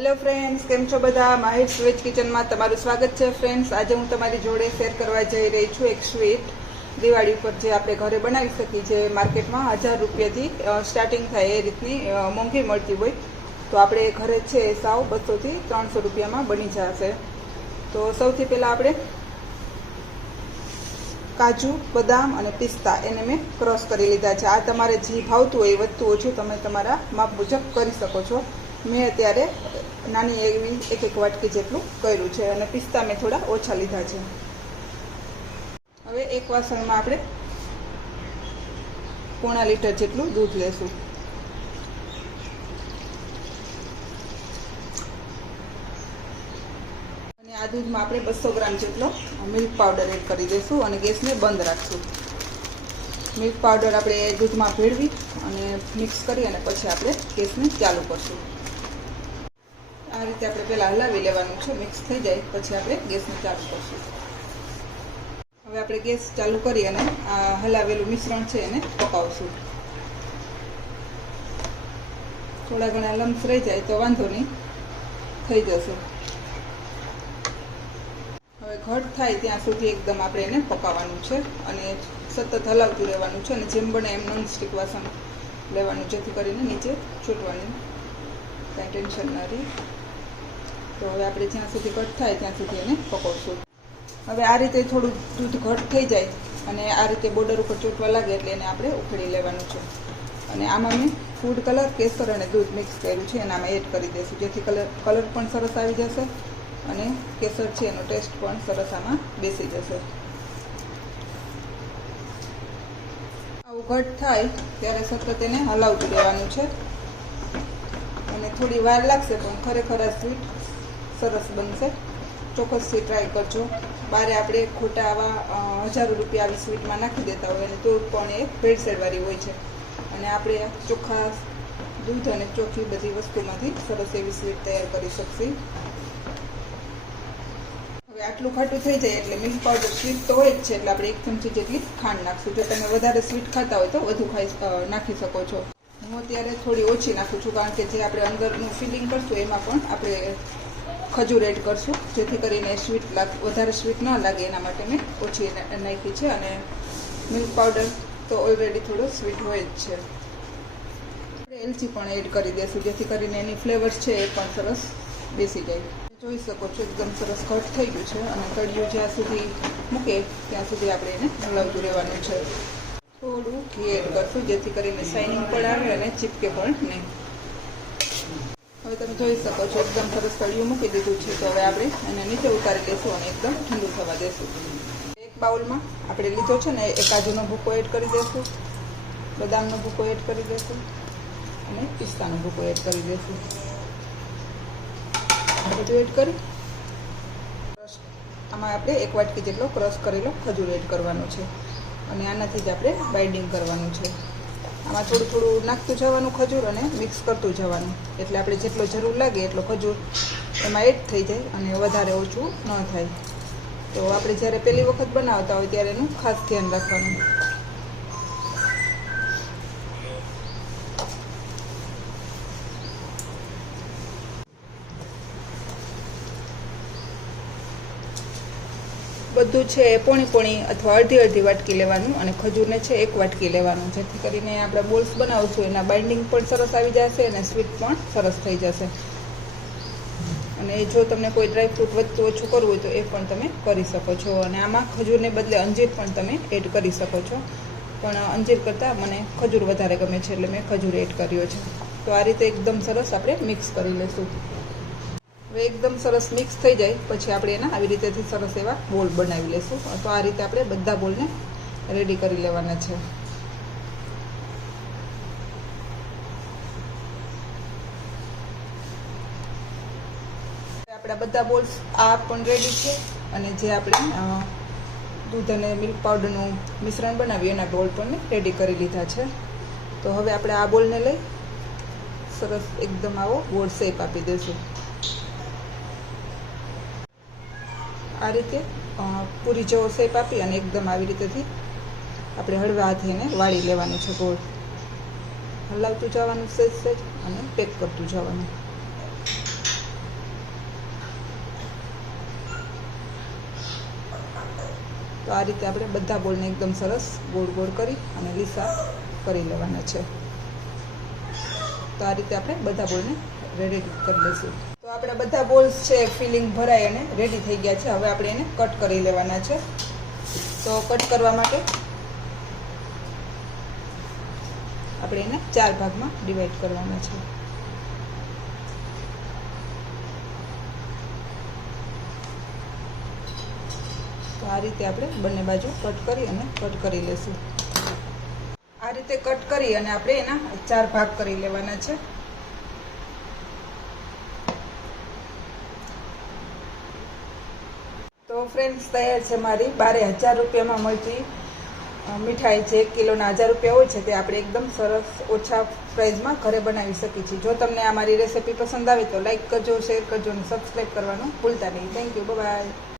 Hello friends, केम छो बधा? माहिर वेज किचन में तमारुं स्वागत है। फ्रेंड्स, आज हूँ तमारी जोड़े शेर करवा जई रही छूं एक स्वीट दिवाળી पर जे आपणे घरे बनावी सकी जे मार्केटमां 1000 રૂપિયાથી स्टार्टिंग थाय ए रीतनी मोंघी मळती होय तो आपणे घरे छे साव 200 થી 300 રૂપિયામાં बनी जशे। तो सौथी पहेला आपणे काजू, बदाम अने पिस्ता एने मैं क्रॉस करी लीधा छे। आ तमारे जे भावतुं होय वधु ओछुं तमे तमारा माप मुजब करी शको छो। मैं अत्यारे नानी एवी एक वाटकी जेटલું કર્યું છે અને પિસ્તા મેં થોડા ઓછા લીધા છે। હવે એક વાસણમાં આપણે પોણા લીટર જેટલું દૂધ લેશું અને આ દૂધમાં આપણે 200 ગ્રામ જેટલો મિલ્ક પાવડર એડ કરી દઈશું અને ગેસને બંધ રાખશું। મિલ્ક પાવડર આપણે દૂધમાં ભેળવી અને મિક્સ કરી અને પછી આપણે ગેસને ચાલુ કરશું। आ रीते आपणे पहेला हलावी लेवानुं छे। मिक्स थई जाय पछी आपणे गैसने चालू करशुं। हवे आपणे गैस चालू करी अने आ हलावेलुं मिश्रण छे एने पकावशुं। थोड़ा घणा लम्स रही जाय तो वांधो नहीं, थई जशे। हवे घट थाय त्यां सुधी एकदम आपणे एने पकाववानुं छे अने सतत हलावतुं रहेवानुं छे अने जेम बने एम नॉनस्टिक वासण लेवानुं जेथी करीने नीचे छूटवानी कांई टेन्शन न रहे। तो हवे आपणे ज्यां सुधी घट थाय त्यां सुधी एने पकावशुं। हवे आ रीते थोडुं दूध घट थई जाय अने आ रीते बोर्डर उपर चोटवा लागे एटले एने आपणे उखड़ी लेवानुं छे अने आमां मैं फूड कलर, केसर अने दूध मिक्स कर्युं छे एने आमां एड करी दईशुं जेथी कलर पण सरस आवी जशे अने केसर छे एनो टेस्ट पण सरस आमां बेसी जशे। आवुं घट थाय त्यारे सतत एने हलावतुं रहेवानुं छे अने थोड़ी वार लागशे पण खरेखर आ स्वीट सरस बनशे। चोक्कसथी ट्राय करजो। बारे आपणे खोटा आवा 1000 રૂપિયા आवी स्वीटमां नाखी देता होय अने तो पण ए भेळसेळवाળી होय छे अने आपणे ચોખ્ખા दूध अने ચોખ્ખી बधी वस्तुमांथी सरस एवी स्वीट तैयार करी शकशीं। हवे आटલું ખાટું થઈ જાય એટલે મિલ્ક પાવડર સ્વીટ તો હોય જ છે એટલે આપણે 1 ચમચી જેટલી ખાંડ નાખશું। જો તમે વધારે સ્વીટ ખાતા હોય તો વધુ નાખી શકો છો। હું અત્યારે થોડી ઓછી નાખું છું કારણ કે જે આપણે અંદરનું ફિલિંગ કરશું એમાં પણ આપણે ખજૂર એડ કરશું જેથી કરીને સ્વીટ વધારે સ્વીટ ન લાગે એના માટે મેં ઓછી નાખી છે અને મિલ્ક પાવડર તો ઓલરેડી થોડો સ્વીટ હોય જ છે। આપણે એલચી પણ એડ કરી દઈશું જેથી કરીને એની ફ્લેવર્સ છે એ પણ સરસ બેસી જાય। જોઈ શકો છો એકદમ સરસ ઘટ થઈ ગયું છે અને તળિયું જ્યાં સુધી મૂકે ત્યાં સુધી આપણે એને હલાવતું રહેવાનું છે। થોડું ઘી એડ કરશું જેથી કરીને શાઇનિંગ પણ આવે અને ચીપકે પણ નહીં। હવે તમે જોઈ શકો છો એકદમ સરસ તળિયું મૂકી દીધું છે। તો હવે આપણે એને નીચે ઉતારી લઈશું અને એકદમ ઠંડુ થવા દેશું। એક બાઉલમાં આપણે લીધો છે ને એ કાજુનો ભૂકો એડ કરી દઈશું, બદામનો ભૂકો એડ કરી દઈશું અને પિસ્તાનો ભૂકો એડ કરી દઈશું। બધું એડ કરી આમાં આપણે 1 વાટકી જેટલો ક્રશ કરેલો ખજૂર એડ કરવાનો છે અને આનાથી જ આપણે બાઇન્ડિંગ કરવાનું છે। આમાં થોડું થોડું નાખતું જવાનું ખજૂર અને મિક્સ કરતું જવાનું એટલે આપણે જેટલો જરૂર લાગે એટલો ખજૂર એમાં એડ થઈ જાય અને વધારે ઓછું ન થાય। તો આપણે જ્યારે પહેલી વખત બનાવતા હોય ત્યારે એનું ખાસ ધ્યાન રાખવાનું। બધું છે પોણી અથવા અડધી વાટકી લેવાનું અને ખજૂરને છે 1 વાટકી લેવાનું જેથી કરીને આપણે બોલ્સ બનાવશું એના બાઇન્ડિંગ પણ સરસ આવી જશે અને સ્વીટ પણ સરસ થઈ જશે। અને જો તમને કોઈ ડ્રાયફ્રૂટ વધતું ઓછું કરવું હોય તો એ પણ તમે કરી શકો છો અને આમાં ખજૂરને બદલે અંજીર પણ તમે એડ કરી શકો છો પણ અંજીર કરતાં મને ખજૂર વધારે ગમે છે એટલે મેં ખજૂર એડ કર્યો છે। તો આ રીતે એકદમ સરસ આપણે મિક્સ કરી લઈશું। હવે એકદમ સરસ મિક્સ થઈ જાય પછી આપણે એના આવી રીતેથી સરસ એવા બોલ બનાવી લઈશું। તો આ રીતે આપણે બધા બોલને રેડી કરી લેવાના છે। આપણા બધા બોલ્સ આ પણ રેડી છે અને જે આપણે દૂધ અને મિલ્ક પાવડરનું મિશ્રણ બનાવ્યું એના બોલ પણ રેડી કરી લીધા છે। તો હવે આપણે આ બોલને લઈ સરસ એકદમ આવો ગોળ શેપ આપી દઈશું। આ રીતે પૂરી જેવો શેપ આપી અને એકદમ આવી રીતેથી આપણે હળવા હાથે એને વાળી લેવાનું છે। ગોળ હલાવતું જવાનું સહેજ અને પેક કરતું જવાનું। તો આ રીતે આપણે બધા બોલને એકદમ સરસ ગોળ ગોળ કરી અને લીસા કરી લેવાના છે. તો આ રીતે આપણે બધા બોલને રેડી કરી લઈશું. તો આપણા બધા બોલ્સ છે ફિલિંગ ભરાઈ અને રેડી થઈ ગયા છે. હવે આપણે એને કટ કરી લેવાના છે. તો કટ કરવા માટે આપણે એને 4 ભાગમાં ડિવાઈડ કરવાના છે. તો આ રીતે આપણે બંને બાજુ કટ કરી અને કટ કરી લઈશું. આ રીતે કટ કરી અને આપણે એના 4 ભાગ કરી લેવાના છે. તો ફ્રેન્ડ્સ, તૈયાર છે મારી 12,000 રૂપિયામાં મળતી મીઠાઈ. જે 1 કિલોના 1000 રૂપિયા હોય છે તે આપણે એકદમ સરસ ઓછા પ્રાઇઝમાં ઘરે બનાવી શકીએ છીએ. જો તમને આ મારી રેસિપી પસંદ આવે તો લાઈક કરજો, શેર કરજો અને સબસ્ક્રાઈબ કરવાનું ભૂલતા નહીં. Thank you, by.